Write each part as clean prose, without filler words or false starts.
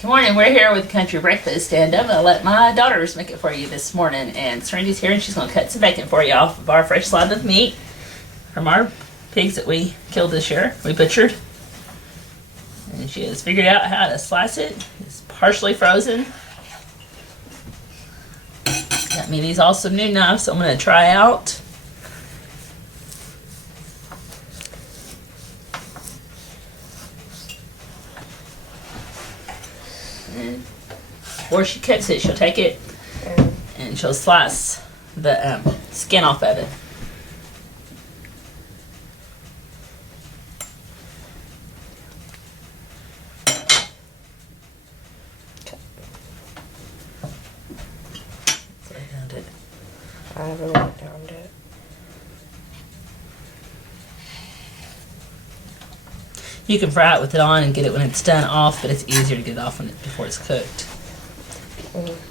Good morning. We're here with country breakfast, and I'm gonna let my daughters make it for you this morning. And Serendy's here, and she's gonna cut some bacon for you off of our fresh slab of meat from our pigs that we killed this year. We butchered, and she has figured out how to slice it. It's partially frozen. Got me these awesome new knives, so I'm gonna try out. And before she cooks it, she'll take it and she'll slice the skin off of it. I haven't went down to it. You can fry it with it on and get it when it's done off, but it's easier to get it off before it's cooked.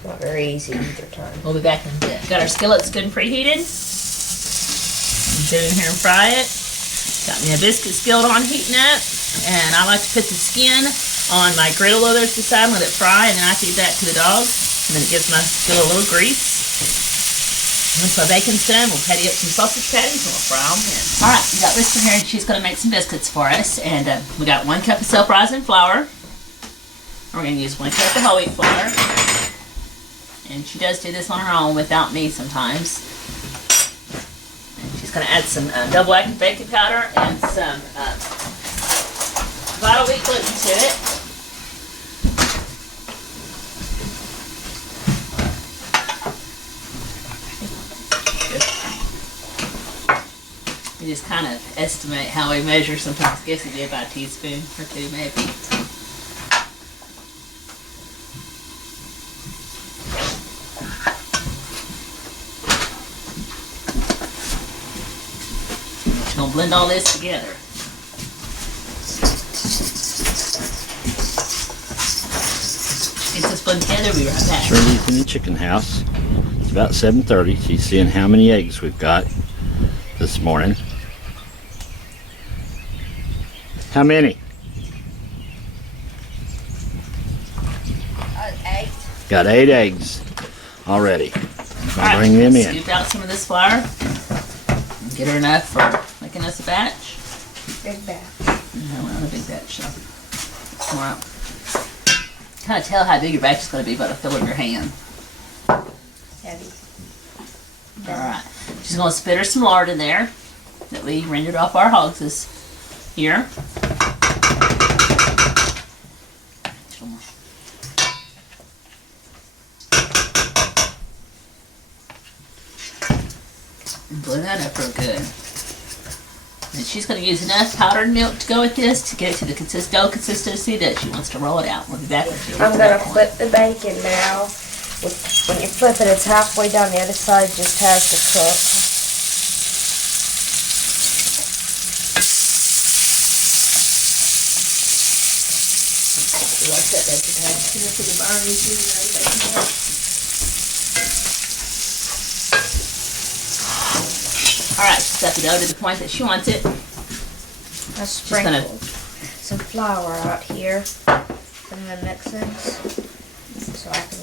Not very easy either time. We'll be back in a bit. Got our skillets good and preheated. Get in here and fry it. Got me a biscuit skillet on heating up. And I like to put the skin on my griddle over to the side and let it fry, and then I feed that to the dog. And then it gives my skillet a little grease. Once my bacon's done, we'll patty up some sausage patties and we'll fry them in. Alright, we got Whisper here, and she's going to make some biscuits for us. And we got 1 cup of self-rising flour. We're going to use 1 cup of whole wheat flour. And she does do this on her own without me sometimes. And she's going to add some double active baking powder and some vital wheat gluten to it. We just kind of estimate how we measure. Sometimes I guess it'd be about a teaspoon or 2 maybe. Just gonna blend all this together. Get this blend together, we'll be right back. Serendy's in the chicken house. It's about 7:30. She's seeing how many eggs we've got this morning. How many? 8. Got 8 eggs already. I'll bring them in. Scoop out some of this flour. And get her enough for making us a batch. Big batch. No, we're not a big batch, so. More out. Kind of tell how big your batch is going to be by the feel of your hand. Heavy. Alright. She's going to spit her some lard in there that we rendered off our hogs this year. And blend that up real good. And she's going to use enough powdered milk to go with this to get it to the dough consistency that she wants to roll it out. We'll be back with you. I'm going to flip the bacon now. When you flip it, it's halfway down. The other side just has to cook. Watch that bacon pad. See this little burn you see in the bacon pad? Alright, she's got the dough to the point that she wants it. I sprinkled some flour out here from the mixings so I can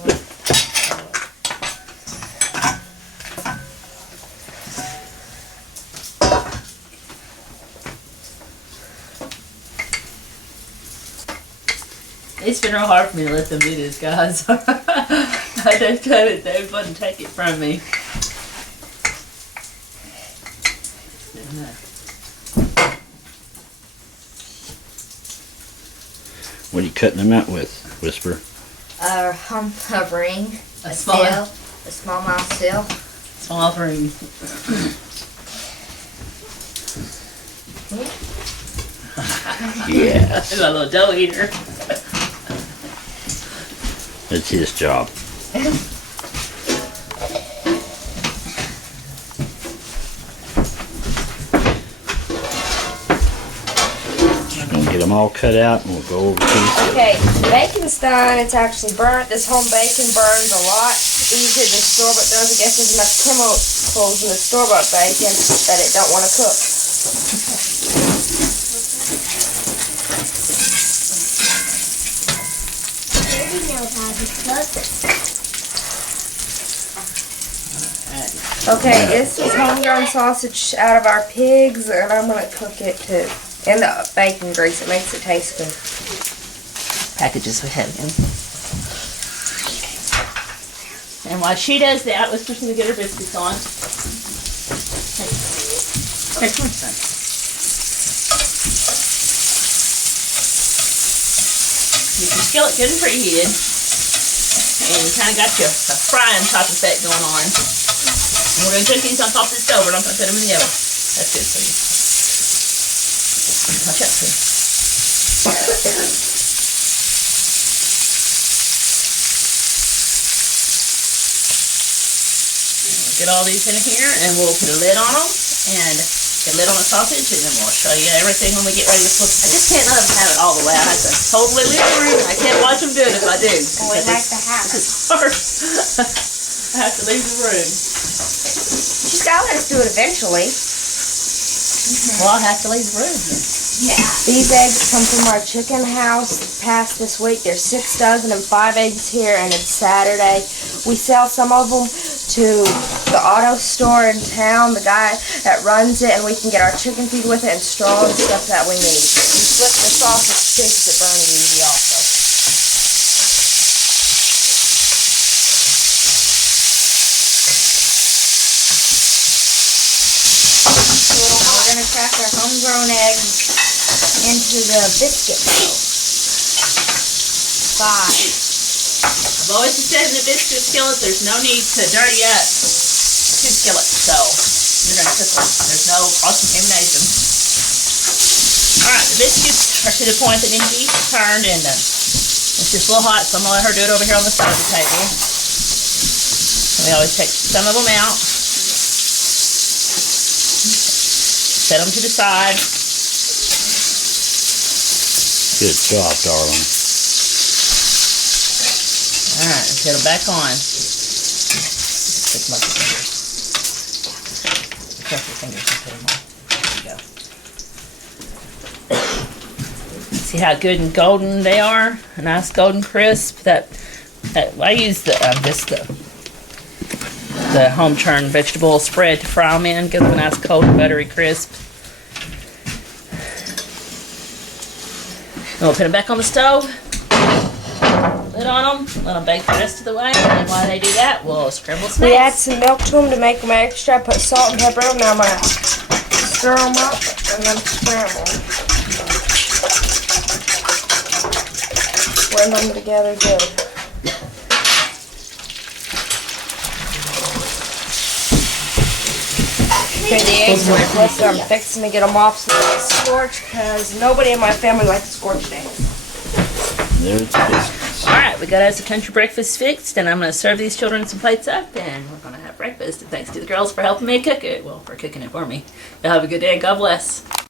It's been real hard for me to let them do this, guys. I don't cut it, they wouldn't take it from me. What are you cutting them out with, Whisper? ring, A small smallmouth seal. Small ring. Yes. It's a little dough eater. It's his job. Just gonna get them all cut out and we'll go over to the Okay, bacon's done. It's actually burnt. This home bacon burns a lot easier than store-bought does. I guess there's enough chemicals in the store-bought bacon that it don't want to cook. know how to cook. Okay, this is homegrown sausage out of our pigs, and I'm gonna cook it too. In the bacon grease, it makes it taste good. Packages we have in. And while she does that, let's push them to get her biscuits on. Here, come on, son. Get your skillet good and preheated. And you kind of got your frying type effect going on. And we're going to cook these on top of the stove. We're not going to put them in the oven. That's good for you. Watch out, please. Get all these in here, and we'll put a lid on them, and get a lid on the sausage, and then we'll show you everything when we get ready to flip. I just can't let them have it all the way. I have to totally leave the room. I can't watch them do it if I do. We like to have it. It's hard. I have to leave the room. She's gotta let us do it eventually. Well, I'll have to leave the room then. Yeah. These eggs come from our chicken house past this week. There's 6 dozen and 5 eggs here, and it's Saturday. We sell some of them to the auto store in town, the guy that runs it, and we can get our chicken feed with it and straw and stuff that we need. You flip the sausage sticks that burn easy also. Now we're going to crack our homegrown eggs into the biscuit dough. 5. I've always said in the biscuit skillet, there's no need to dirty up 2 skillets, so you're going to cook them. There's no cross-contamination. Alright, the biscuits are to the point that need to be turned, and it's just a little hot, so I'm going to let her do it over here on the side of the table. And we always take some of them out, set them to the side. Good job, darling. Alright, and put them back on. Just my fingers. Press your fingers and put them on. There you go. See how good and golden they are? A nice golden crisp. That I use the home churned vegetable spread to fry them in. Gives them a nice cold buttery crisp. And we'll put them back on the stove. Lid on them, let them bake the rest of the way, and then while they do that, we'll scramble some We add eggs. some milk to them to make them extra. Put salt and pepper in them. Now I'm going to stir them up and then scramble them. Blend them together good. Okay, the eggs are flipped. I'm fixing to get them off so they don't scorch because nobody in my family likes scorched eggs. There's the biscuits. Alright, we got us a country breakfast fixed, and I'm going to serve these children some plates up, and we're going to have breakfast. And thanks to the girls for helping me cook it. Well, for cooking it for me. Y'all have a good day, and God bless.